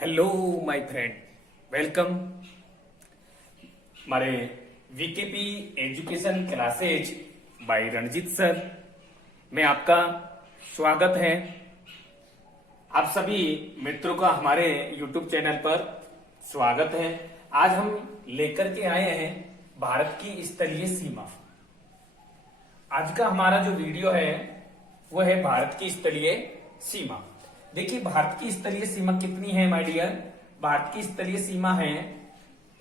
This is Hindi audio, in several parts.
हेलो माय फ्रेंड, वेलकम हमारे VKP education classes by Ranjeet sir में आपका स्वागत है। आप सभी मित्रों का हमारे यूट्यूब चैनल पर स्वागत है। आज हम लेकर के आए हैं भारत की स्थलीय सीमा। आज का हमारा जो वीडियो है वो है भारत की स्थलीय सीमा। देखिए भारत की स्थलीय सीमा कितनी है माय डियर। भारत की स्थलीय सीमा है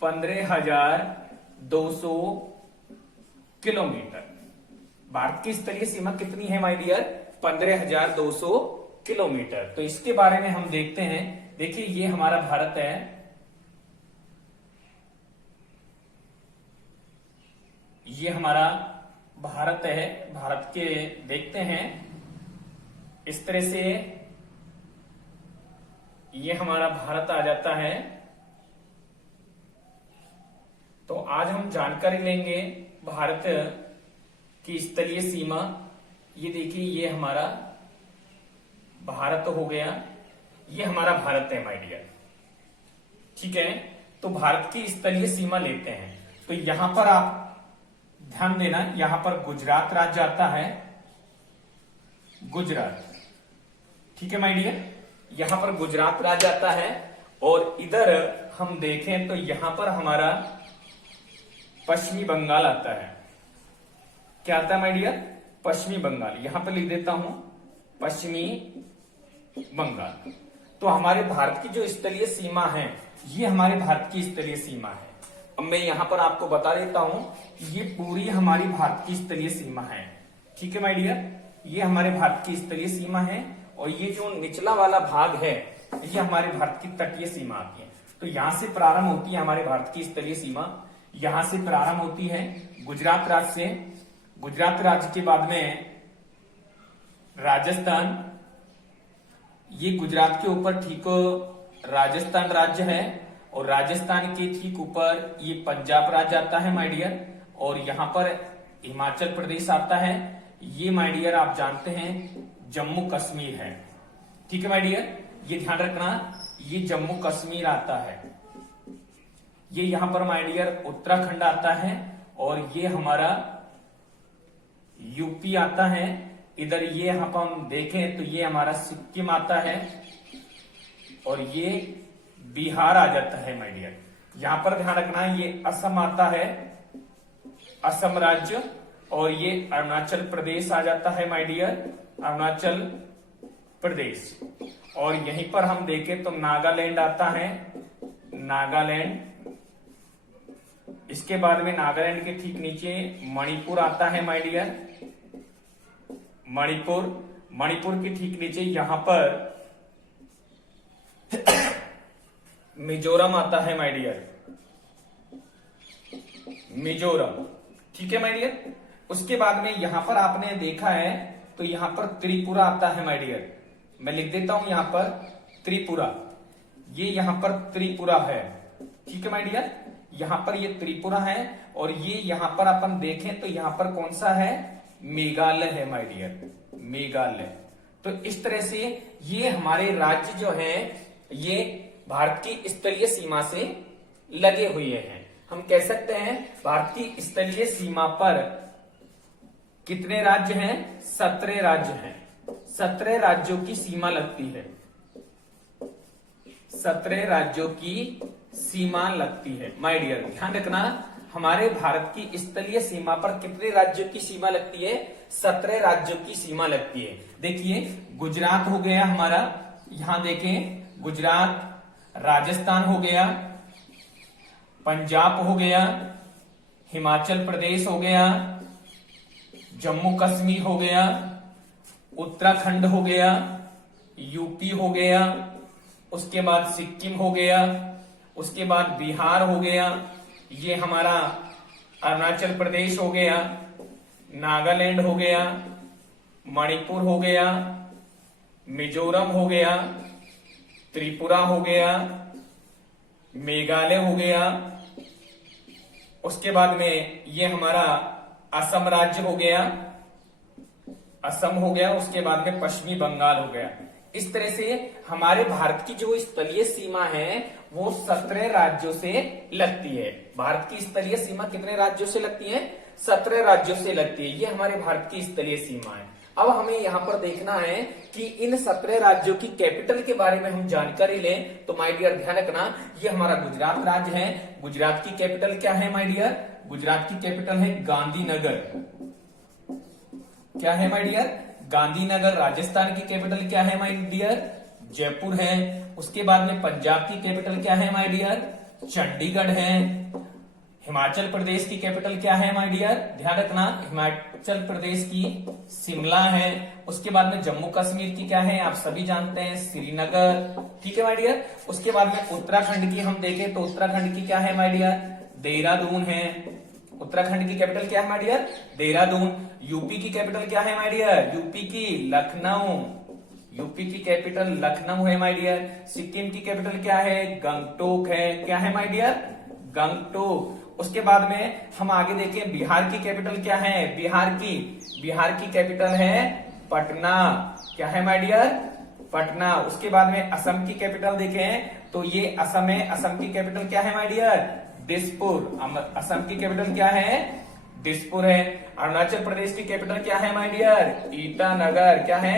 15,200 किलोमीटर। भारत की स्थलीय सीमा कितनी है माय डियर? 15,200 किलोमीटर। तो इसके बारे में हम देखते हैं। देखिए ये हमारा भारत है, ये हमारा भारत है। भारत के देखते हैं इस तरह से ये हमारा भारत आ जाता है। तो आज हम जानकारी लेंगे भारत की स्थलीय सीमा। ये देखिए ये हमारा भारत हो गया, ये हमारा भारत है माय डियर। ठीक है, तो भारत की स्थलीय सीमा लेते हैं। तो यहां पर आप ध्यान देना, यहां पर गुजरात राज्य आता है, गुजरात। ठीक है माय डियर, यहां पर गुजरात राज्य आता है। और इधर हम देखें तो यहां पर हमारा पश्चिमी बंगाल आता है। क्या आता है माय डियर? पश्चिमी बंगाल। यहां पर लिख देता हूं पश्चिमी बंगाल। तो हमारे भारत की जो स्थलीय सीमा है ये हमारे भारत की स्थलीय सीमा है। अब मैं यहां पर आपको बता देता हूं कि ये पूरी हमारी भारत की स्थलीय सीमा है। ठीक है माय डियर, ये हमारे भारत की स्थलीय सीमा है। और ये जो निचला वाला भाग है ये हमारे भारत की तटीय सीमा आती है। तो यहां से प्रारंभ होती है हमारे भारत की स्थलीय सीमा। यहां से प्रारंभ होती है गुजरात राज्य से। गुजरात राज्य के बाद में राजस्थान, ये गुजरात के ऊपर ठीक राजस्थान राज्य है। और राजस्थान के ठीक ऊपर ये पंजाब राज्य आता है माय डियर। और यहां पर हिमाचल प्रदेश आता है। ये माय डियर आप जानते हैं जम्मू कश्मीर है। ठीक है माय डियर, ये ध्यान रखना, ये जम्मू कश्मीर आता है। ये यहां पर माय डियर उत्तराखंड आता है। और ये हमारा यूपी आता है। इधर ये यहां पर हम देखें तो ये हमारा सिक्किम आता है। और ये बिहार आ जाता है माय डियर। यहां पर ध्यान रखना ये असम आता है, असम राज्य। और ये अरुणाचल प्रदेश आ जाता है माय डियर, अरुणाचल प्रदेश। और यहीं पर हम देखें तो नागालैंड आता है, नागालैंड। इसके बाद में नागालैंड के ठीक नीचे मणिपुर आता है माय डियर, मणिपुर। मणिपुर के ठीक नीचे यहां पर मिजोरम आता है माय डियर, मिजोरम। ठीक है माय डियर, उसके बाद में यहां पर आपने देखा है तो यहां पर त्रिपुरा आता है माय डियर। मैं लिख देता हूं यहां पर त्रिपुरा, ये यहां पर त्रिपुरा है। ठीक है माय डियर, यहां पर ये त्रिपुरा है। और ये यहां पर अपन देखें तो यहां पर कौन सा है? मेघालय है माय डियर, मेघालय। तो इस तरह से ये हमारे राज्य जो है ये भारत की स्थलीय सीमा से लगे हुए हैं। हम कह सकते हैं भारत की स्थलीय सीमा पर कितने राज्य हैं? 17 राज्य हैं। 17 राज्यों की सीमा लगती है, 17 राज्यों की सीमा लगती है माय डियर। ध्यान रखना, हमारे भारत की स्थलीय सीमा पर कितने राज्यों की सीमा लगती है? 17 राज्यों की सीमा लगती है। देखिए गुजरात हो गया हमारा, यहां देखें गुजरात, राजस्थान हो गया, पंजाब हो गया, हिमाचल प्रदेश हो गया, जम्मू कश्मीर हो गया, उत्तराखंड हो गया, यूपी हो गया, उसके बाद सिक्किम हो गया, उसके बाद बिहार हो गया, ये हमारा अरुणाचल प्रदेश हो गया, नागालैंड हो गया, मणिपुर हो गया, मिजोरम हो गया, त्रिपुरा हो गया, मेघालय हो गया। उसके बाद में ये हमारा असम राज्य हो गया, असम हो गया। उसके बाद में पश्चिमी बंगाल हो गया। इस तरह से हमारे भारत की जो स्थलीय सीमा है वो 17 राज्यों से लगती है। भारत की स्थलीय सीमा कितने राज्यों से लगती है? 17 राज्यों से लगती है। ये हमारे भारत की स्थलीय सीमा है। अब हमें यहाँ पर देखना है कि इन 17 राज्यों की कैपिटल के बारे में हम जानकारी लें। तो माय डियर ध्यान रखना, ये हमारा गुजरात राज्य है। गुजरात की कैपिटल क्या है माय डियर? गुजरात की कैपिटल है गांधीनगर। क्या है माय डियर? गांधीनगर। राजस्थान की कैपिटल क्या है माय डियर? जयपुर है। उसके बाद में पंजाब की कैपिटल क्या है माय डियर? चंडीगढ़ है। हिमाचल प्रदेश की कैपिटल क्या है माय डियर? ध्यान रखना, हिमाचल प्रदेश की शिमला है। उसके बाद में जम्मू कश्मीर की क्या है? आप सभी जानते हैं, श्रीनगर। ठीक है माय डियर। उसके बाद में उत्तराखंड की हम देखें तो उत्तराखंड की क्या है माय डियर? देहरादून है। उत्तराखंड की कैपिटल क्या है माय डियर? देहरादून। यूपी की कैपिटल क्या है माय डियर? यूपी की लखनऊ। यूपी की कैपिटल लखनऊ है माय डियर। सिक्किम की कैपिटल क्या है? गंगटोक है। क्या है माय डियर? गंगटोक। उसके बाद में हम आगे देखें, बिहार की कैपिटल क्या है? बिहार की कैपिटल है पटना। क्या है माय डियर? पटना। उसके बाद में असम की कैपिटल देखें तो ये असम है। असम की कैपिटल क्या है माय डियर? दिसपुर। असम की कैपिटल क्या है? दिसपुर है। अरुणाचल प्रदेश की कैपिटल क्या है माय डियर? ईटानगर। क्या है?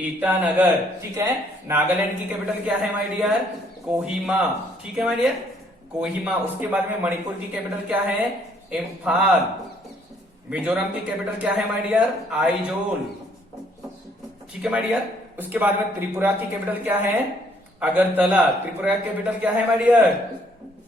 ईटानगर। ठीक है। नागालैंड की कैपिटल क्या है माय डियर? कोहिमा। ठीक है माय डियर, कोहिमा। उसके बाद में मणिपुर की कैपिटल क्या है? इम्फाल। मिजोरम की कैपिटल क्या है माय डियर? आइजोल। ठीक है माय डियर। उसके बाद में त्रिपुरा की कैपिटल क्या है? अगरतला। त्रिपुरा की कैपिटल क्या है माय डियर?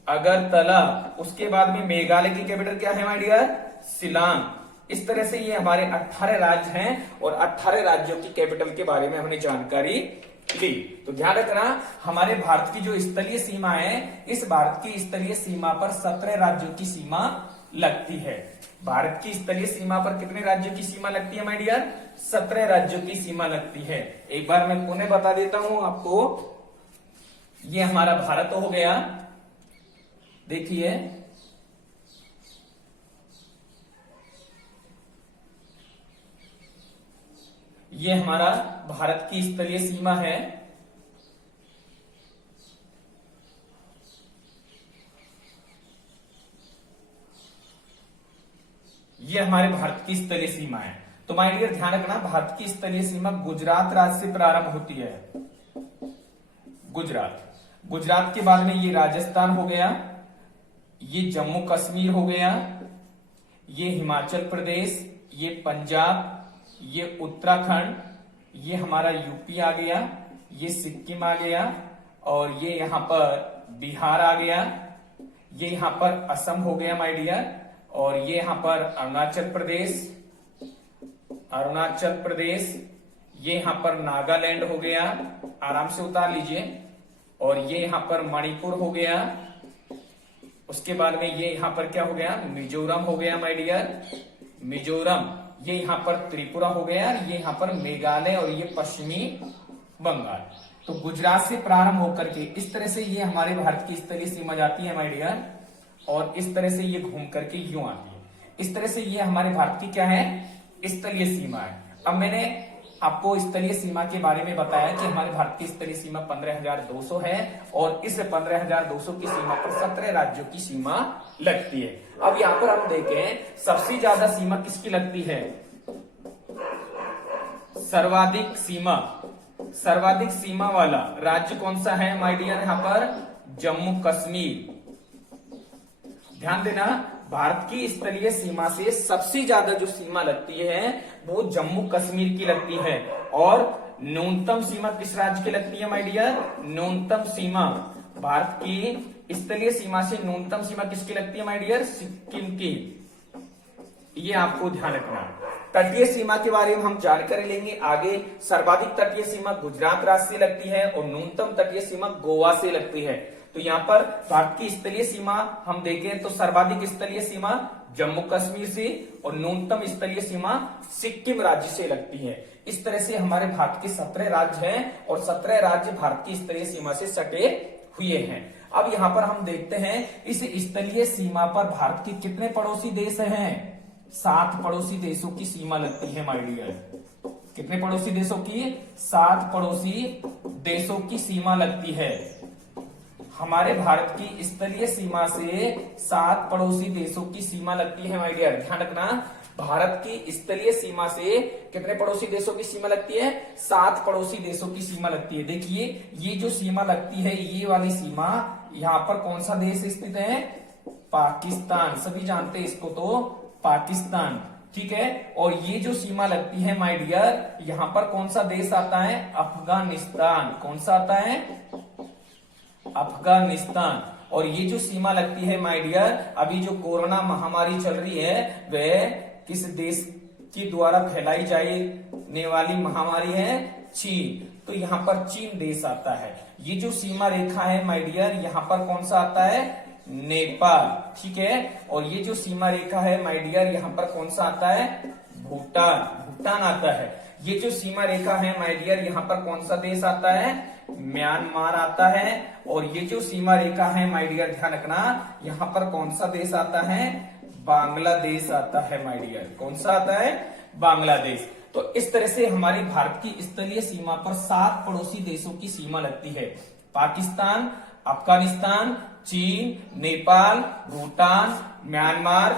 अगरतला। उसके बाद में मेघालय की कैपिटल क्या है माय डियर? शिलांग। इस तरह से ये हमारे 18 राज्य हैं और 18 राज्यों की कैपिटल के बारे में हमने जानकारी ली। तो ध्यान रखना, हमारे भारत की जो स्थलीय सीमा है, इस भारत की स्थलीय सीमा पर 17 राज्यों की सीमा लगती है। भारत की स्थलीय सीमा पर कितने राज्यों की सीमा लगती है माय डियर? 17 राज्यों की सीमा लगती है। एक बार मैं पुनः बता देता हूं आपको। ये हमारा भारत हो गया। देखिए, ये हमारा भारत की स्थलीय सीमा है। ये हमारे भारत की स्थलीय सीमा है। तो माय डियर ध्यान रखना, भारत की स्थलीय सीमा गुजरात राज्य से प्रारंभ होती है। गुजरात के बाद में ये राजस्थान हो गया, ये जम्मू कश्मीर हो गया, ये हिमाचल प्रदेश, ये पंजाब, ये उत्तराखंड, ये हमारा यूपी आ गया, ये सिक्किम आ गया, और ये यहां पर बिहार आ गया, ये यहां पर असम हो गया माय डियर, और ये यहां पर अरुणाचल प्रदेश, ये यहां पर नागालैंड हो गया, आराम से उतार लीजिए, और ये यहां पर मणिपुर हो गया। उसके बाद में ये यहां पर क्या हो गया? मिजोरम हो गया माय डियर, मिजोरम। ये यहां पर त्रिपुरा हो गया, ये यहां पर मेघालय, और ये पश्चिमी बंगाल। तो गुजरात से प्रारंभ होकर के इस तरह से ये हमारे भारत की स्थलीय सीमा जाती है माय डियर, और इस तरह से ये घूम करके यूं आती है। इस तरह से ये हमारे भारत की क्या है? स्थलीय सीमा है। अब मैंने आपको स्थलीय सीमा के बारे में बताया कि हमारे भारत की स्थलीय सीमा 15,200 है, और इस 15,200 की सीमा पर 17 राज्यों की सीमा लगती है। अब यहाँ पर हम देखें, सबसे ज्यादा सीमा किसकी लगती है? सर्वाधिक सीमा वाला राज्य कौन सा है माय डियर? यहाँ पर जम्मू कश्मीर। ध्यान देना, भारत की स्थलीय सीमा से सबसे ज्यादा जो सीमा लगती है वो जम्मू कश्मीर की लगती है, और न्यूनतम सीमा किस राज्य की लगती है माय डियर? न्यूनतम सीमा भारत की स्थलीय सीमा से न्यूनतम सीमा किसकी लगती है माय डियर? सिक्किम की। ये आपको ध्यान रखना। तटीय सीमा के बारे में हम जानकारी लेंगे आगे। सर्वाधिक तटीय सीमा गुजरात राज्य से लगती है, और न्यूनतम तटीय सीमा गोवा से लगती है। तो यहाँ पर भारत की स्थलीय सीमा हम देखें तो सर्वाधिक स्थलीय सीमा जम्मू कश्मीर से, और न्यूनतम स्थलीय सीमा सिक्किम राज्य से लगती है। इस तरह से हमारे भारत के 17 राज्य हैं, और 17 राज्य भारत की स्थलीय सीमा से सटे हुए हैं। अब यहाँ पर हम देखते हैं, इस स्थलीय सीमा पर भारत के कितने पड़ोसी देश हैं? 7 पड़ोसी देशों की सीमा लगती है माय डियर। कितने पड़ोसी देशों की? 7 पड़ोसी देशों की सीमा लगती है। हमारे भारत की स्थलीय सीमा से 7 पड़ोसी देशों की सीमा लगती है माय डियर, ध्यान रखना। भारत की स्थलीय सीमा से कितने पड़ोसी देशों की सीमा लगती है? 7 पड़ोसी देशों की सीमा लगती है। देखिए ये जो सीमा लगती है, ये वाली सीमा, यहाँ पर कौन सा देश स्थित है? पाकिस्तान, सभी जानते हैं इसको, तो पाकिस्तान, ठीक है। और ये जो सीमा लगती है माय डियर, यहाँ पर कौन सा देश आता है? अफगानिस्तान। कौन सा आता है? अफगानिस्तान। और ये जो सीमा लगती है माय डियर, अभी जो कोरोना महामारी चल रही है, वह किस देश के द्वारा फैलाई जाने वाली महामारी है? चीन। तो यहाँ पर चीन देश आता है। ये जो सीमा रेखा है माय डियर, यहाँ पर कौन सा आता है? नेपाल, ठीक है। और ये जो सीमा रेखा है माय डियर, यहाँ पर कौन सा आता है? भूटान, भूटान आता है। ये जो सीमा रेखा है माय डियर, यहाँ पर कौन सा देश आता है? म्यांमार आता है। और ये जो सीमा रेखा है माय डियर, ध्यान रखना, यहाँ पर कौन सा देश आता है? बांग्लादेश आता है माय डियर। कौन सा आता है? बांग्लादेश। तो इस तरह से हमारी भारत की स्थलीय सीमा पर 7 पड़ोसी देशों की सीमा लगती है। पाकिस्तान, अफगानिस्तान, चीन, नेपाल, भूटान, म्यांमार,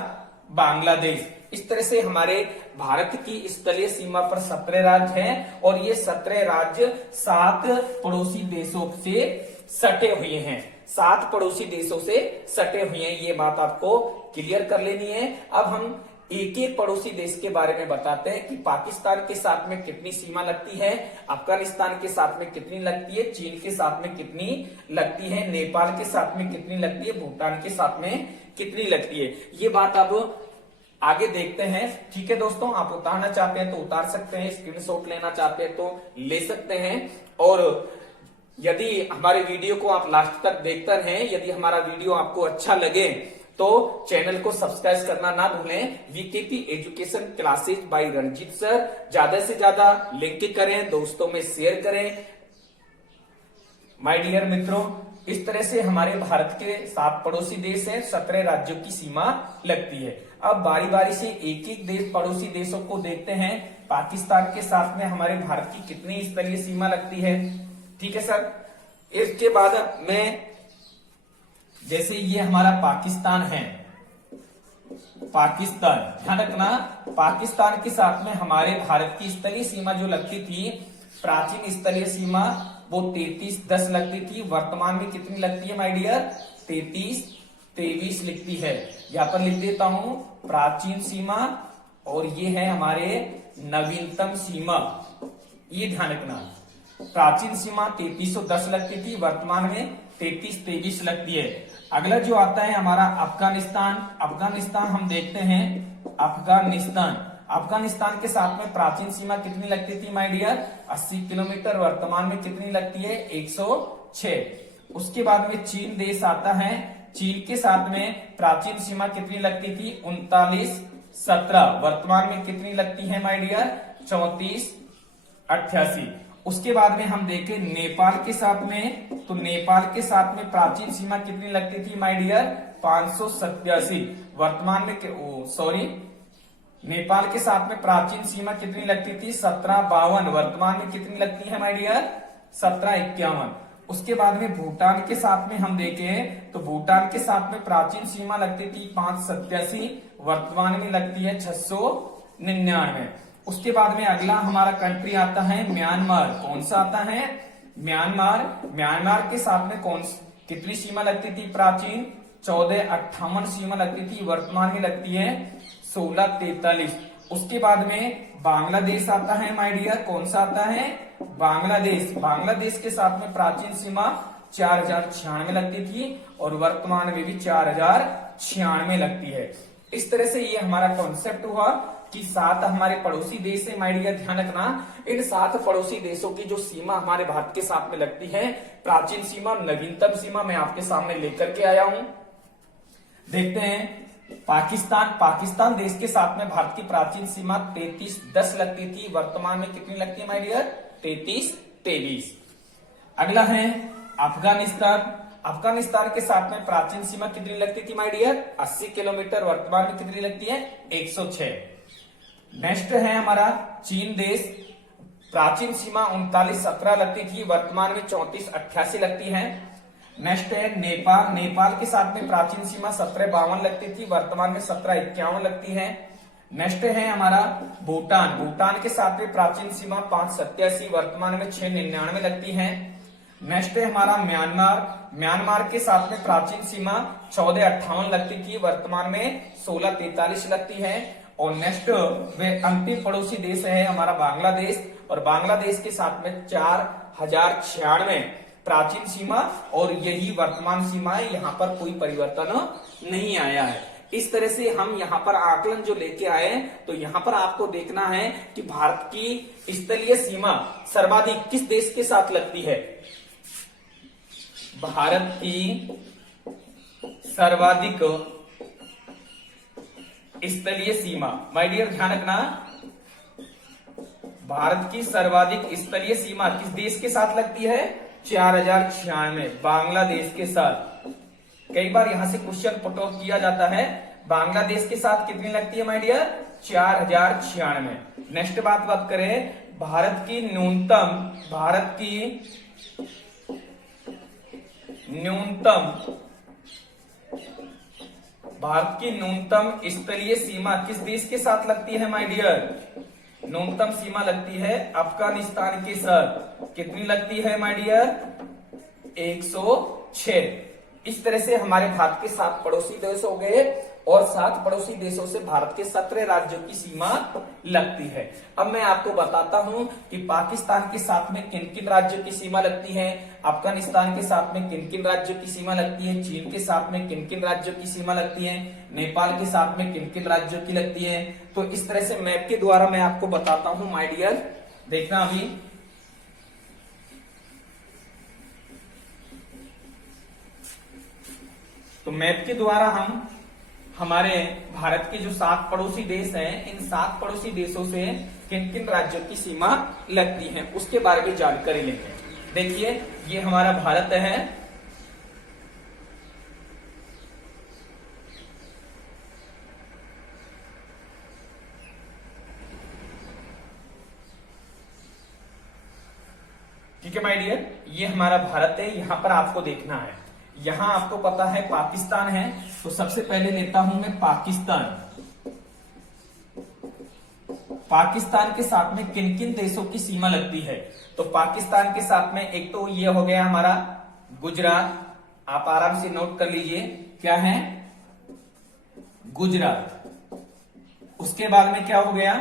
बांग्लादेश। इस तरह से हमारे भारत की स्थलीय सीमा पर 17 राज्य हैं और ये 17 राज्य 7 पड़ोसी देशों से सटे हुए हैं। 7 पड़ोसी देशों से सटे हुए हैं, ये बात आपको क्लियर कर लेनी है। अब हम एक एक पड़ोसी देश के बारे में बताते हैं कि पाकिस्तान के साथ में कितनी सीमा लगती है, अफगानिस्तान के साथ में कितनी लगती है, चीन के साथ में कितनी लगती है, नेपाल के साथ में कितनी लगती है, भूटान के साथ में कितनी लगती है। ये बात अब आगे देखते हैं, ठीक है दोस्तों। आप उतारना चाहते हैं तो उतार सकते हैं, स्क्रीनशॉट लेना चाहते हैं तो ले सकते हैं। और यदि हमारे वीडियो को आप लास्ट तक देखते रहें, यदि हमारा वीडियो आपको अच्छा लगे तो चैनल को सब्सक्राइब करना ना भूलें। VKP education classes by Ranjeet sir, ज्यादा से ज्यादा लिंक करें, दोस्तों में शेयर करें। माय डियर मित्रों, इस तरह से हमारे भारत के 7 पड़ोसी देश हैं, 17 राज्यों की सीमा लगती है। अब बारी बारी से एक एक देश पड़ोसी देशों को देखते हैं। पाकिस्तान के साथ में हमारे भारत की कितनी स्थलीय सीमा लगती है, ठीक है सर। इसके बाद में जैसे ये हमारा पाकिस्तान है, पाकिस्तान, ध्यान रखना, पाकिस्तान के साथ में हमारे भारत की स्थलीय सीमा जो लगती थी, प्राचीन स्थलीय सीमा, वो 33-10 लगती थी। वर्तमान में कितनी लगती है माय डियर? 33-23 लिखती है। यहां पर लिख देता हूं प्राचीन सीमा, और ये है हमारे नवीनतम सीमा, ये ध्यान रखना। प्राचीन सीमा 3310 लगती थी, वर्तमान में 3323 लगती है। अगला जो आता है हमारा अफगानिस्तान। अफगानिस्तान हम देखते हैं, अफगानिस्तान, अफगानिस्तान के साथ में प्राचीन सीमा कितनी लगती थी माय डियर? 80 किलोमीटर। वर्तमान में कितनी लगती है? 106। उसके बाद में चीन देश आता है। चीन के साथ में प्राचीन सीमा कितनी लगती थी? 39-17। वर्तमान में कितनी लगती है माय डियर? 34-88। उसके बाद में हम देखें नेपाल के साथ में, तो नेपाल के साथ में प्राचीन सीमा कितनी लगती थी माय डियर? 587। वर्तमान में नेपाल के साथ में प्राचीन सीमा कितनी लगती थी? 1752। वर्तमान में कितनी लगती है माय डियर? 1751। उसके बाद में भूटान के साथ में हम देखें तो भूटान के साथ में प्राचीन सीमा लगती थी 587, वर्तमान में लगती है 699। उसके बाद में अगला हमारा कंट्री आता है म्यांमार। कौन सा आता है? म्यांमार। म्यांमार के साथ में कितनी सीमा लगती थी प्राचीन? 1458 सीमा लगती थी, वर्तमान में लगती है 1643। उसके बाद में बांग्लादेश आता है माय डियर। कौन सा आता है? बांग्लादेश। बांग्लादेश के साथ में प्राचीन सीमा 4096 लगती थी और वर्तमान में भी 4096 लगती है। इस तरह से ये हमारा कॉन्सेप्ट हुआ कि 7 हमारे पड़ोसी देश है माय डियर, ध्यान रखना। इन 7 पड़ोसी देशों की जो सीमा हमारे भारत के साथ में लगती है, प्राचीन सीमा, नवीनतम सीमा, मैं आपके सामने लेकर के आया हूं। देखते हैं पाकिस्तान। पाकिस्तान देश के साथ में भारत की प्राचीन सीमा 3310 लगती थी, वर्तमान में कितनी लगती है माय डियर? 3323। अगला है अफगानिस्तान। अफगानिस्तान के साथ में प्राचीन सीमा कितनी लगती थी माय डियर? 80 किलोमीटर। वर्तमान में कितनी लगती है? 106। नेक्स्ट है हमारा चीन देश। प्राचीन सीमा 39-17 लगती थी, वर्तमान में 34-88 लगती है। नेक्स्ट है नेपाल। नेपाल के साथ में प्राचीन सीमा 1752 लगती थी, वर्तमान में 1751 लगती है। नेक्स्ट है हमारा भूटान। भूटान के साथ में प्राचीन सीमा 587, वर्तमान में 699 लगती है। नेक्स्ट है हमारा म्यांमार। म्यांमार के साथ में प्राचीन सीमा 1458 लगती थी, वर्तमान में 1643 लगती है। और नेक्स्ट वे अंतिम पड़ोसी देश है हमारा बांग्लादेश, और बांग्लादेश के साथ में 4096 प्राचीन सीमा, और यही वर्तमान सीमा है। यहाँ पर कोई परिवर्तन नहीं आया है। इस तरह से हम यहाँ पर आकलन जो लेके आए, तो यहाँ पर आपको देखना है कि भारत की स्थलीय सीमा सर्वाधिक किस देश के साथ लगती है। भारत की सर्वाधिक स्थलीय सीमा, माय डियर ध्यान रखना, भारत की सर्वाधिक स्थलीय सीमा किस देश के साथ लगती है? 4096, बांग्लादेश के साथ। कई बार यहां से क्वेश्चन पुट ऑफ किया जाता है, बांग्लादेश के साथ कितनी लगती है माय डियर? 4096। नेक्स्ट बात करें, भारत की न्यूनतम स्थलीय सीमा किस देश के साथ लगती है माय डियर? न्यूनतम सीमा लगती है अफगानिस्तान के साथ। कितनी लगती है माय डियर? 106। इस तरह से हमारे भारत के 7 पड़ोसी देश हो गए, और 7 पड़ोसी देशों से भारत के 17 राज्यों की सीमा लगती है। अब मैं आपको बताता हूं कि पाकिस्तान के साथ में किन किन राज्यों की सीमा लगती है, अफगानिस्तान के साथ में किन किन राज्यों की सीमा लगती है, चीन के साथ में किन किन राज्यों की सीमा लगती है, नेपाल के साथ में किन किन राज्यों की लगती है। तो इस तरह से मैप के द्वारा मैं आपको बताता हूं माय डियर। देखना अभी, तो मैप के द्वारा हम हमारे भारत के जो 7 पड़ोसी देश हैं, इन 7 पड़ोसी देशों से किन किन राज्यों की सीमा लगती है उसके बारे में जानकारी लेंगे। देखिए, ये हमारा भारत है, ठीक है माय डियर, ये हमारा भारत है। यहां पर आपको देखना है, यहां आपको पता है पाकिस्तान है, तो सबसे पहले लेता हूं मैं पाकिस्तान। पाकिस्तान के साथ में किन किन देशों की सीमा लगती है? तो पाकिस्तान के साथ में एक तो ये हो गया हमारा गुजरात, आप आराम से नोट कर लीजिए, क्या है? गुजरात। उसके बाद में क्या हो गया?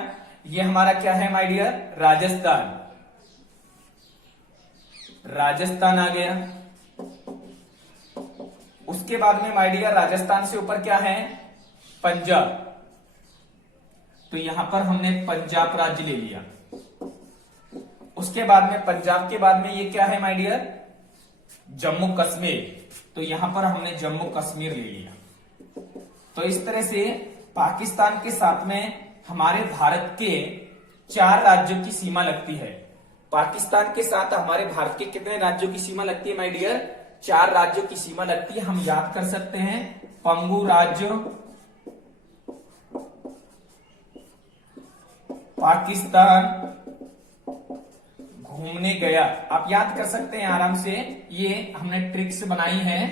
ये हमारा क्या है माय डियर? राजस्थान। राजस्थान आ गया। उसके बाद में माय डियर राजस्थान से ऊपर क्या है? पंजाब। तो यहां पर हमने पंजाब राज्य ले लिया। उसके बाद में पंजाब के बाद में ये क्या है माय डियर? जम्मू कश्मीर। तो यहां पर हमने जम्मू कश्मीर ले लिया। तो इस तरह से पाकिस्तान के साथ में हमारे भारत के 4 राज्यों की सीमा लगती है। पाकिस्तान के साथ हमारे भारत के कितने राज्यों की सीमा लगती है माय डियर? 4 राज्यों की सीमा लगती है। हम याद कर सकते हैं, पंगु राज्य, पाकिस्तान घूमने गया, आप याद कर सकते हैं आराम से, ये हमने ट्रिक्स बनाई है।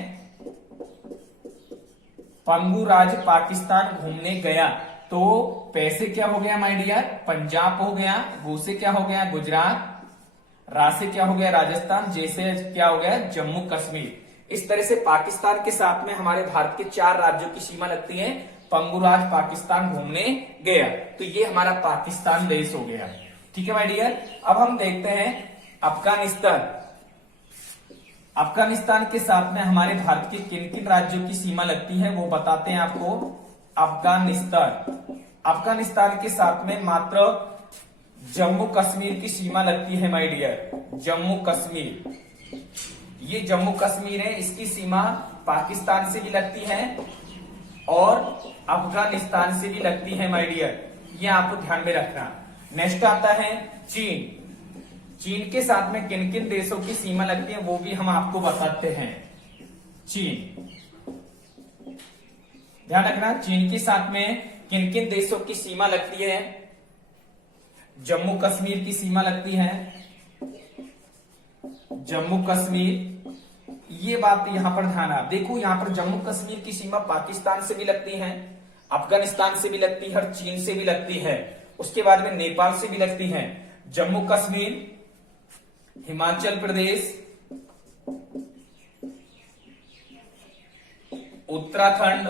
पंगु राज्य पाकिस्तान घूमने गया, तो पैसे क्या हो गया माय डियर? पंजाब हो गया, गो से क्या हो गया? गुजरात, रा से क्या हो गया? राजस्थान, जैसे क्या हो गया? जम्मू कश्मीर। इस तरह से पाकिस्तान के साथ में हमारे भारत के 4 राज्यों की सीमा लगती है। पंगुराज पाकिस्तान घूमने गया, तो ये हमारा पाकिस्तान देश हो गया। ठीक है माय डियर। अब हम देखते हैं अफगानिस्तान। अफगानिस्तान के साथ में हमारे भारत के किन किन राज्यों की सीमा लगती है वो बताते हैं आपको। अफगानिस्तान, अफगानिस्तान के साथ में मात्र जम्मू कश्मीर की सीमा लगती है माय डियर। जम्मू कश्मीर, ये जम्मू कश्मीर है, इसकी सीमा पाकिस्तान से भी लगती है और अफगानिस्तान से भी लगती है माय डियर, ये आपको ध्यान में रखना। नेक्स्ट आता है चीन। चीन के साथ में किन किन देशों की सीमा लगती है वो भी हम आपको बताते हैं। चीन, ध्यान रखना, चीन के साथ में किन किन देशों की सीमा लगती है। जम्मू कश्मीर की सीमा लगती है, जम्मू कश्मीर। ये बात यहां पर ध्यान आप देखो, यहां पर जम्मू कश्मीर की सीमा पाकिस्तान से भी लगती है, अफगानिस्तान से भी लगती है और चीन से भी लगती है, उसके बाद में नेपाल से भी लगती है। जम्मू कश्मीर, हिमाचल प्रदेश, उत्तराखंड,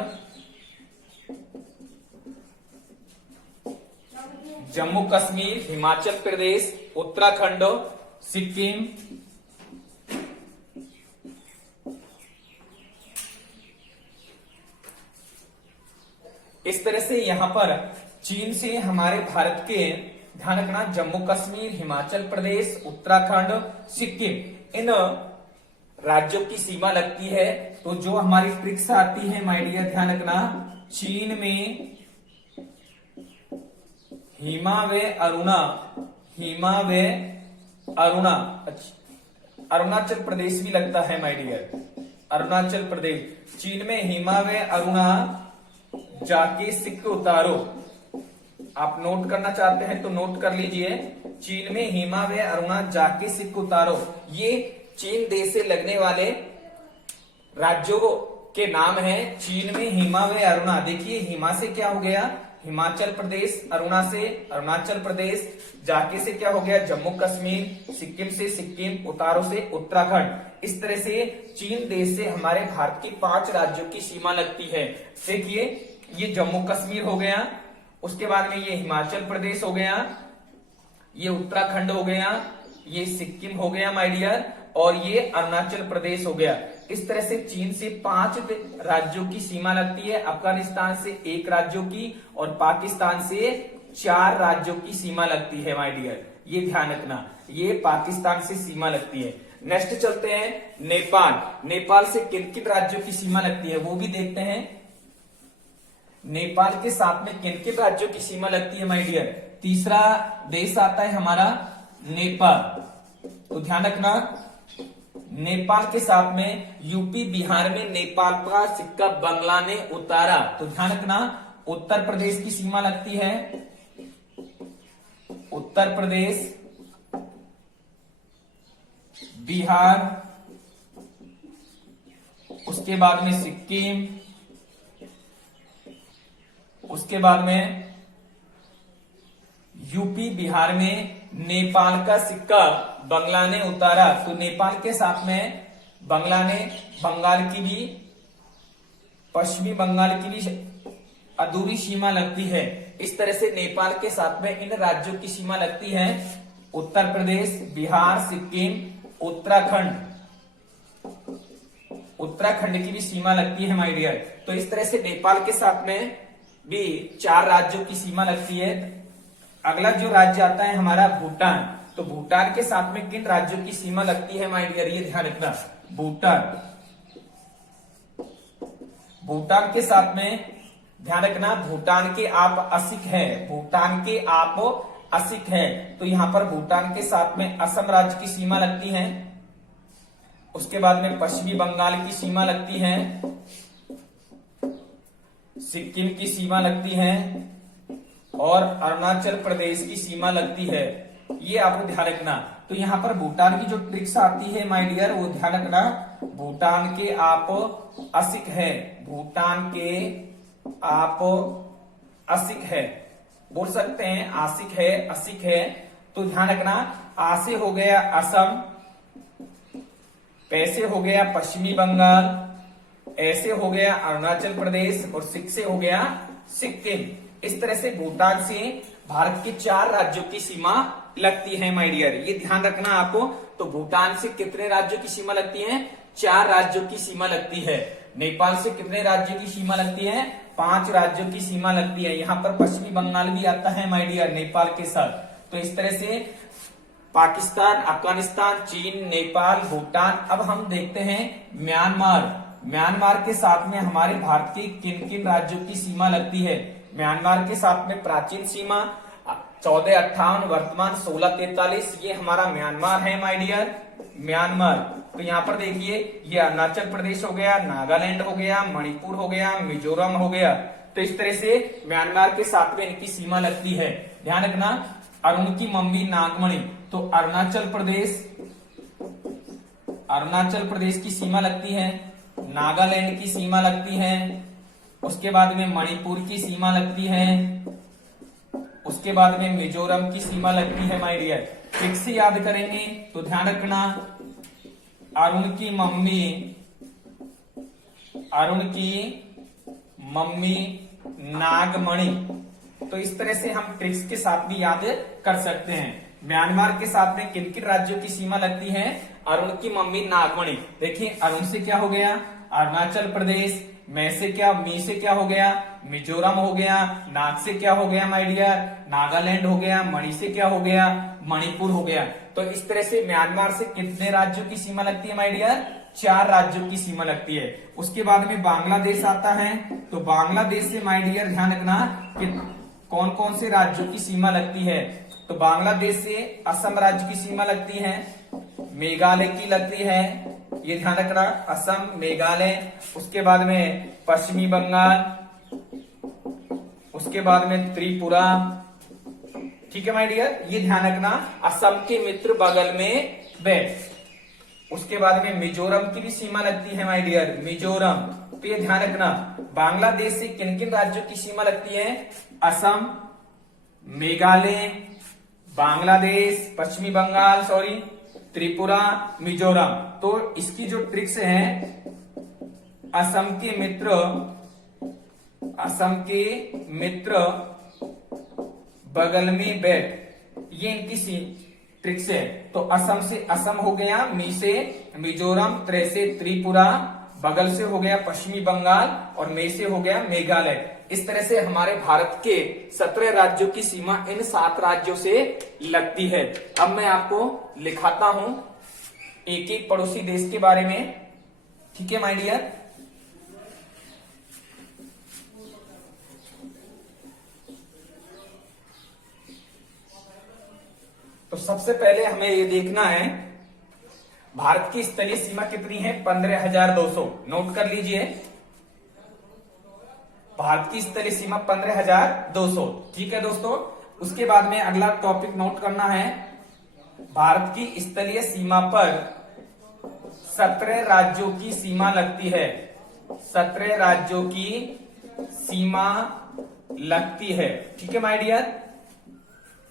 जम्मू कश्मीर, हिमाचल प्रदेश, उत्तराखंड, सिक्किम, इस तरह से यहां पर चीन से हमारे भारत के, ध्यान रखना, जम्मू कश्मीर, हिमाचल प्रदेश, उत्तराखंड, सिक्किम, इन राज्यों की सीमा लगती है। तो जो हमारी ट्रिक्स आती है माय डियर, ध्यान रखना, चीन में हिमालय अरुणा, हिमालय अरुणा, अरुणाचल प्रदेश भी लगता है माय डियर, अरुणाचल प्रदेश। चीन में हिमालय अरुणा जाके सिक्के उतारो, आप नोट करना चाहते हैं तो नोट कर लीजिए। चीन में हिमालय अरुणा जाके सिक्के उतारो, ये चीन देश से लगने वाले राज्यों के नाम हैं। चीन में हिमालय अरुणा, देखिए हिमा से क्या हो गया, हिमाचल प्रदेश, अरुणा से अरुणाचल प्रदेश, जाके से क्या हो गया, जम्मू कश्मीर, सिक्किम से सिक्किम, उतारो से उत्तराखंड। इस तरह से चीन देश से हमारे भारत की 5 राज्यों की सीमा लगती है। देखिए ये जम्मू कश्मीर हो गया, उसके बाद में ये हिमाचल प्रदेश हो गया, ये उत्तराखंड हो गया, ये सिक्किम हो गया माय डियर, और ये अरुणाचल प्रदेश हो गया। इस तरह से चीन से 5 राज्यों की सीमा लगती है, अफगानिस्तान से 1 राज्यों की और पाकिस्तान से 4 राज्यों की सीमा लगती है माय डियर, ये ध्यान रखना, ये पाकिस्तान से सीमा लगती है। नेक्स्ट चलते हैं नेपाल। नेपाल से किन किन राज्यों की सीमा लगती है वो भी देखते हैं। नेपाल के साथ में किन किन राज्यों की सीमा लगती है माय डियर, तीसरा देश आता है हमारा नेपाल। तो ध्यान रखना, नेपाल के साथ में यूपी बिहार में नेपाल का सिक्का बंगला ने उतारा। तो ध्यान रखना, उत्तर प्रदेश की सीमा लगती है, उत्तर प्रदेश, बिहार, उसके बाद में सिक्किम, उसके बाद में यूपी बिहार में नेपाल का सिक्का बंगला ने उतारा। तो नेपाल के साथ में बंगला ने बंगाल की भी, पश्चिमी बंगाल की भी अधूरी सीमा लगती है। इस तरह से नेपाल के साथ में इन राज्यों की सीमा लगती है, उत्तर प्रदेश, बिहार, सिक्किम, उत्तराखंड, उत्तराखंड की भी सीमा लगती है माय डियर। तो इस तरह से नेपाल के साथ में भी 4 राज्यों की सीमा लगती है। अगला जो राज्य आता है हमारा भूटान। तो भूटान के साथ में किन राज्यों की सीमा लगती है माय डियर, ये ध्यान रखना, भूटान, भूटान के साथ में ध्यान रखना, भूटान के आप असिक है, भूटान के आप असिक है। तो यहां पर भूटान के साथ में असम राज्य की सीमा लगती है, उसके बाद में पश्चिमी बंगाल की सीमा लगती है, सिक्किम की सीमा लगती है और अरुणाचल प्रदेश की सीमा लगती है। ये आपको ध्यान रखना। तो यहाँ पर भूटान की जो ट्रिक्स आती है माय डियर, वो ध्यान रखना, भूटान के आप असिक है, भूटान के आप असिक है, बोल सकते हैं आसिक है, असिक है। तो ध्यान रखना, आसे हो गया असम, पैसे हो गया पश्चिमी बंगाल, ऐसे हो गया अरुणाचल प्रदेश और सिक से हो गया सिक्किम। इस तरह से भूटान से भारत के 4 राज्यों की सीमा लगती है माय डियर, ये ध्यान रखना आपको। तो भूटान से कितने राज्यों की सीमा लगती है, 4 राज्यों की सीमा लगती है। नेपाल से कितने राज्यों की सीमा लगती है, 5 राज्यों की सीमा लगती है। यहाँ पर पश्चिमी बंगाल भी आता है माय डियर नेपाल के साथ। तो इस तरह से पाकिस्तान, अफगानिस्तान, चीन, नेपाल, भूटान। अब हम देखते हैं म्यांमार। म्यांमार के साथ में हमारे भारत के किन किन राज्यों की सीमा लगती है। म्यांमार के साथ में प्राचीन सीमा 1458, वर्तमान 1643, ये हमारा म्यांमार है माय डियर, म्यांमार। तो यहाँ पर देखिए, ये अरुणाचल प्रदेश हो गया, नागालैंड हो गया, मणिपुर हो गया, मिजोरम हो गया। तो इस तरह से म्यांमार के साथ में इनकी सीमा लगती है। ध्यान रखना, अरुण की मम्मी नागमणि, तो अरुणाचल प्रदेश की सीमा लगती है, नागालैंड की सीमा लगती है, उसके बाद में मणिपुर की सीमा लगती है, उसके बाद में मिजोरम की सीमा लगती है माय डियर। ठीक से याद करेंगे तो ध्यान रखना, अरुण की मम्मी नागमणि, तो इस तरह से हम ट्रिक्स के साथ भी याद कर सकते हैं। म्यांमार के साथ में किन किन राज्यों की सीमा लगती है, अरुण की मम्मी नागमणि। देखिए अरुण से क्या हो गया, अरुणाचल प्रदेश, मी से क्या हो गया, मिजोरम हो गया, नाग से क्या हो गया माय डियर, नागालैंड हो गया, मणि से क्या हो गया, मणिपुर हो गया। तो इस तरह से म्यांमार से कितने राज्यों की सीमा लगती है माय डियर, 4 राज्यों की सीमा लगती है। उसके बाद में बांग्लादेश आता है, तो बांग्लादेश से माय डियर ध्यान रखना कि कौन कौन से राज्यों की सीमा लगती है। तो बांग्लादेश से असम राज्य की सीमा लगती है, मेघालय की लगती है, ये ध्यान रखना, असम, मेघालय, उसके बाद में पश्चिमी बंगाल, उसके बाद में त्रिपुरा। ठीक है माय डियर, ये ध्यान रखना, असम के मित्र बगल में बैठ। उसके बाद में मिजोरम की भी सीमा लगती है माय डियर, मिजोरम। तो ये ध्यान रखना, बांग्लादेश से किन किन राज्यों की सीमा लगती है, असम, मेघालय, बांग्लादेश, पश्चिमी बंगाल, त्रिपुरा, मिजोरम। तो इसकी जो ट्रिक्स है, असम के मित्र बगल में बैठ, ये इनकी ट्रिक्स है। तो असम से असम हो गया, मी से मिजोरम, त्रे से त्रिपुरा, बगल से हो गया पश्चिमी बंगाल और मे से हो गया मेघालय। इस तरह से हमारे भारत के 17 राज्यों की सीमा इन 7 राज्यों से लगती है। अब मैं आपको लिखाता हूं एक एक पड़ोसी देश के बारे में। ठीक है माय डियर, तो सबसे पहले हमें ये देखना है भारत की स्थलीय सीमा कितनी है, 15,200। नोट कर लीजिए, भारत की स्थलीय सीमा 15,200। ठीक है दोस्तों, उसके बाद में अगला टॉपिक नोट करना है, भारत की स्थलीय सीमा पर 17 राज्यों की सीमा लगती है, 17 राज्यों की सीमा लगती है। ठीक है माय डियर,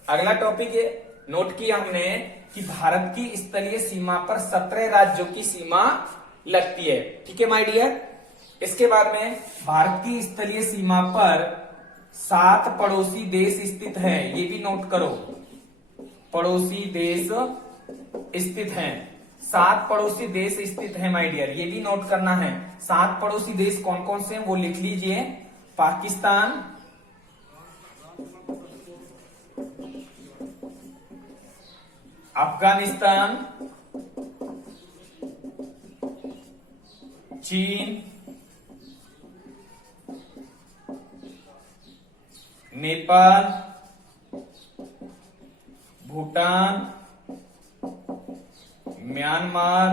अगला टॉपिक है, नोट किया हमने कि भारत की स्थलीय सीमा पर 17 राज्यों की सीमा लगती है। ठीक है माय डियर, इसके बाद में भारत की स्थलीय सीमा पर 7 पड़ोसी देश स्थित हैं, ये भी नोट करो, पड़ोसी देश स्थित हैं, 7 पड़ोसी देश स्थित हैं माय डियर, ये भी नोट करना है। 7 पड़ोसी देश कौन कौन से हैं वो लिख लीजिए, पाकिस्तान, अफगानिस्तान, चीन, नेपाल, भूटान, म्यांमार,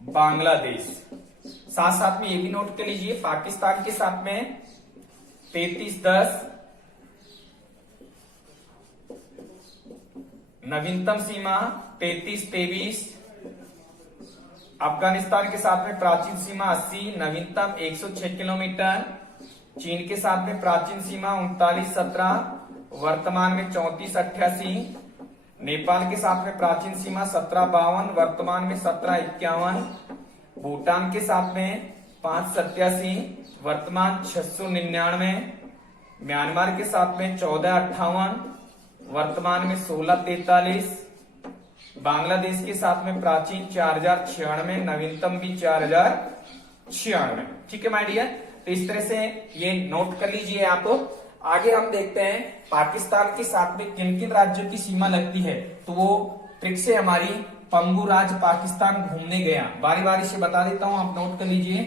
बांग्लादेश। साथ साथ में ये भी नोट कर लीजिए, पाकिस्तान के साथ में 3310 नवीनतम सीमा, 3323। अफगानिस्तान के साथ में प्राचीन सीमा 80, नवीनतम 106 किलोमीटर। चीन के साथ में प्राचीन सीमा 3917, वर्तमान में 3488। नेपाल के साथ में प्राचीन सीमा 1752, वर्तमान में 1751। भूटान के साथ में 587, वर्तमान 699। म्यांमार के साथ में 1458, वर्तमान में 1643। बांग्लादेश के साथ में प्राचीन 4096, नवीनतम भी 4096। ठीक है माय डियर, तो इस तरह से ये नोट कर लीजिए आप। आगे हम देखते हैं पाकिस्तान के साथ में किन किन राज्यों की सीमा लगती है। तो वो ट्रिक से हमारी पंगु राज्य पाकिस्तान घूमने गया, बारी बारी से बता देता हूं, आप नोट कर लीजिए।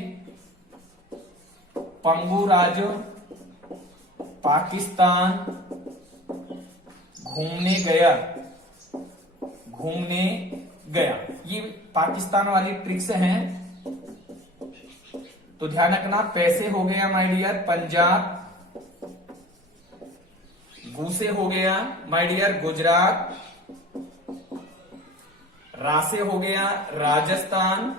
पंगु राज्य पाकिस्तान घूमने गया, ये पाकिस्तान वाली ट्रिक्स हैं, तो ध्यान रखना। पैसे हो गया माय डियर पंजाब गु से हो गया माय डियर गुजरात, रा से हो गया राजस्थान,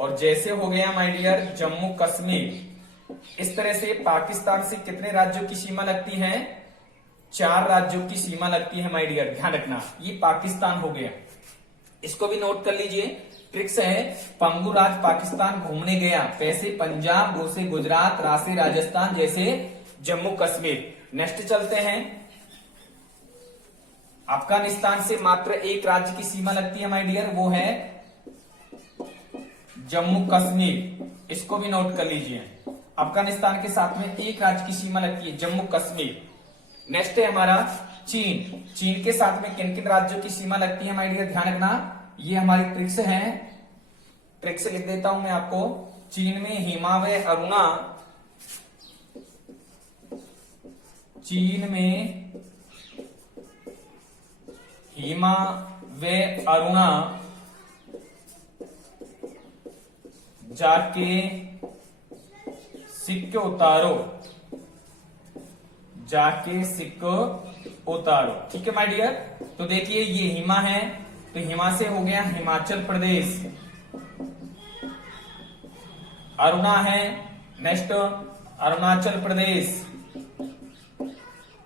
और जैसे हो गया माय डियर जम्मू कश्मीर। इस तरह से पाकिस्तान से कितने राज्यों की सीमा लगती है? 4 राज्यों की सीमा लगती है माय डियर, ध्यान रखना। ये पाकिस्तान हो गया, इसको भी नोट कर लीजिए। ट्रिक्स है, पंगु राज पाकिस्तान घूमने गया, पैसे पंजाब, गो से गुजरात, रा से राजस्थान, जैसे जम्मू कश्मीर। नेक्स्ट चलते हैं, अफगानिस्तान से मात्र एक राज्य की सीमा लगती है माय डियर, वो है जम्मू कश्मीर। इसको भी नोट कर लीजिए, अफगानिस्तान के साथ में एक राज्य की सीमा लगती है जम्मू कश्मीर। नेक्स्ट है हमारा चीन, चीन के साथ में किन किन राज्यों की सीमा लगती है माय डियर, ध्यान रखना। ये हमारी ट्रिक्स है, ट्रिक्स लिख देता हूं मैं आपको। चीन में हिमालय अरुणा, चीन में हिमालय अरुणा जाके सिक्के उतारो, जाके सिक्के उतारो। ठीक है माय डियर। तो देखिए ये हिमा है, तो हिमा से हो गया हिमाचल प्रदेश, अरुणा है नेक्स्ट अरुणाचल प्रदेश।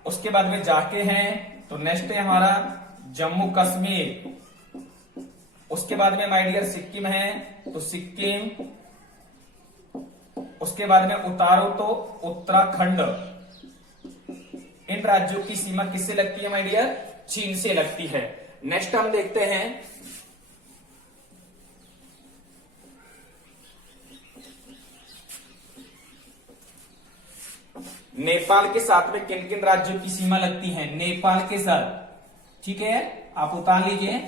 उसके बाद में जाके हैं तो नेक्स्ट है हमारा जम्मू कश्मीर। उसके बाद में माय डियर सिक्किम है तो सिक्किम। उसके बाद में उतारो तो उत्तराखंड। इन राज्यों की सीमा किससे लगती है माय डियर? चीन से लगती है। नेक्स्ट हम देखते हैं नेपाल के साथ में किन किन राज्यों की सीमा लगती है? नेपाल के साथ, ठीक है, आप उतार लीजिए।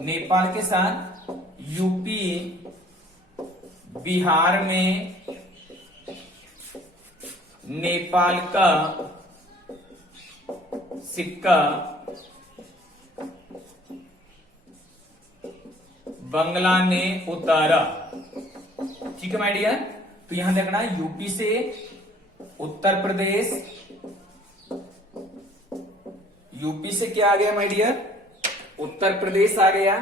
नेपाल के साथ यूपी, बिहार में नेपाल का सिक्का, बंगला ने उतारा। ठीक है माय डियर। तो यहां देखना यूपी से उत्तर प्रदेश, यूपी से क्या आ गया माय डियर? उत्तर प्रदेश आ गया।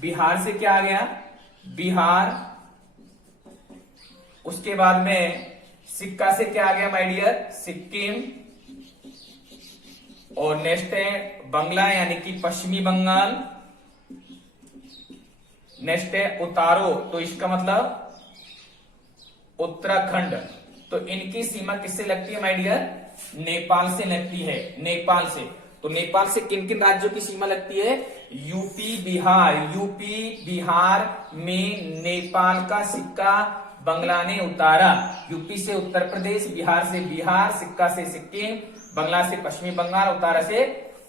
बिहार से क्या आ गया? बिहार। उसके बाद में सिक्का से क्या आ गया माय डियर? सिक्किम। और नेक्स्ट है बंगला यानी कि पश्चिमी बंगाल। नेक्स्ट है उतारो, तो इसका मतलब उत्तराखंड। तो इनकी सीमा किससे लगती है माय डियर? नेपाल से लगती है, नेपाल से। तो नेपाल से किन किन राज्यों की सीमा लगती है? यूपी बिहार। यूपी बिहार में नेपाल का सिक्का बंगला ने उतारा। यूपी से उत्तर प्रदेश, बिहार से बिहार, सिक्का से सिक्किम, बंगला से पश्चिमी बंगाल, उतारा से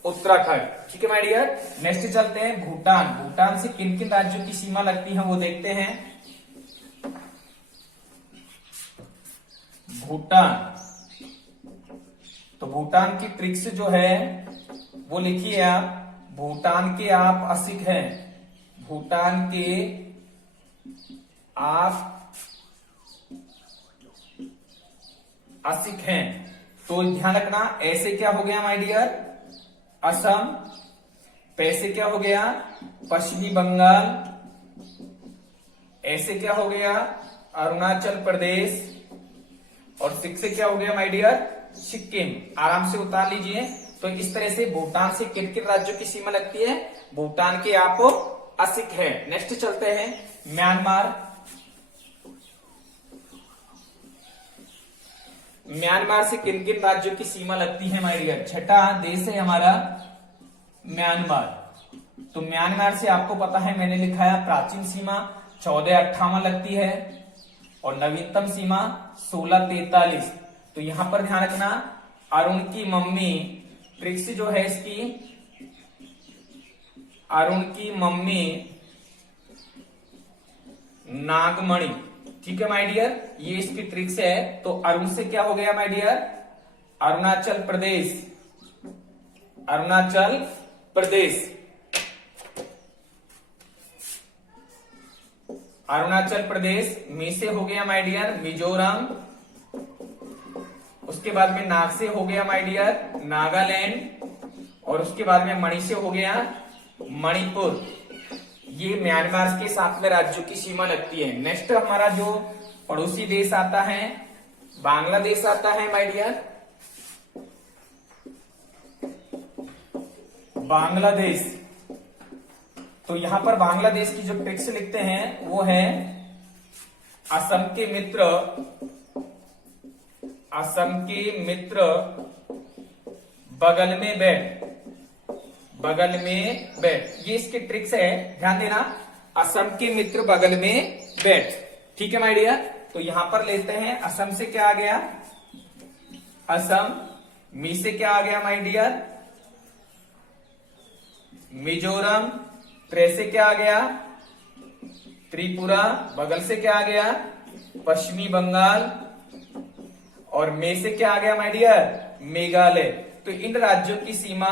उत्तराखंड। ठीक है माय डियर। नेक्स्ट चलते हैं भूटान। भूटान से किन किन राज्यों की सीमा लगती है वो देखते हैं। भूटान, तो भूटान की ट्रिक्स जो है वो लिखिए आप। भूटान के आप असिक हैं, भूटान के आप असिक हैं। तो ध्यान रखना, ऐसे क्या हो गया माय डियर? असम। पैसे क्या हो गया? पश्चिमी बंगाल। ऐसे क्या हो गया? अरुणाचल प्रदेश। और सिक्स से क्या हो गया माय डियर? सिक्किम। आराम से उतार लीजिए। तो इस तरह से भूटान से किन किन राज्यों की सीमा लगती है? भूटान के आप असिक है। नेक्स्ट चलते हैं म्यांमार। म्यांमार से किन किन राज्यों की सीमा लगती है माय डियर? छठा देश है हमारा म्यांमार। तो म्यांमार से आपको पता है, मैंने लिखा है प्राचीन सीमा 1458 लगती है और नवीनतम सीमा 1643। तो यहां पर ध्यान रखना, अरुण की मम्मी, ट्रिक्स जो है इसकी, अरुण की मम्मी नागमणि। ठीक है माय डियर, ये इसकी ट्रिक्स है। तो अरुण से क्या हो गया माय डियर? अरुणाचल प्रदेश, अरुणाचल प्रदेश। अरुणाचल प्रदेश। मी से हो गया माय डियर मिजोरम। उसके बाद में नाग से हो गया माय डियर नागालैंड, और उसके बाद में मणि से हो गया मणिपुर। ये म्यांमार के साथ में राज्यों की सीमा लगती है। नेक्स्ट हमारा जो पड़ोसी देश आता है बांग्लादेश आता है माय डियर। बांग्लादेश, तो यहां पर बांग्लादेश की जो ट्रिक्स लिखते हैं वो है असम के मित्र, असम के मित्र बगल में बैठ, बगल में बैठ। ये इसके ट्रिक्स है, ध्यान देना। असम के मित्र बगल में बैठ, ठीक है माय डियर। तो यहां पर लेते हैं असम से क्या आ गया असम, मी से क्या आ गया माय डियर मिजोरम, त्रे से क्या आ गया त्रिपुरा, बगल से क्या आ गया पश्चिमी बंगाल, और मे से क्या आ गया माय डियर मेघालय। तो इन राज्यों की सीमा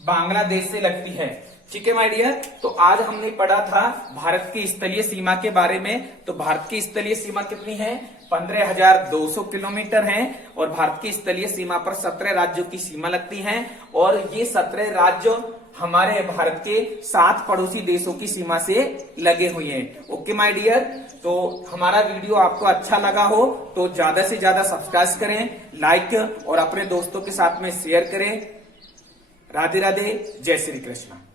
बांग्लादेश से लगती है, ठीक है माय डियर। तो आज हमने पढ़ा था भारत की स्थलीय सीमा के बारे में। तो भारत की स्थलीय सीमा कितनी है 15,200 किलोमीटर है, और भारत की स्थलीय सीमा पर 17 राज्यों की सीमा लगती है, और ये 17 राज्य हमारे भारत के 7 पड़ोसी देशों की सीमा से लगे हुए हैं। ओके माय डियर, तो हमारा वीडियो आपको अच्छा लगा हो तो ज्यादा से ज्यादा सब्सक्राइब करें, लाइक और अपने दोस्तों के साथ में शेयर करें। राधे राधे, जय श्री कृष्ण।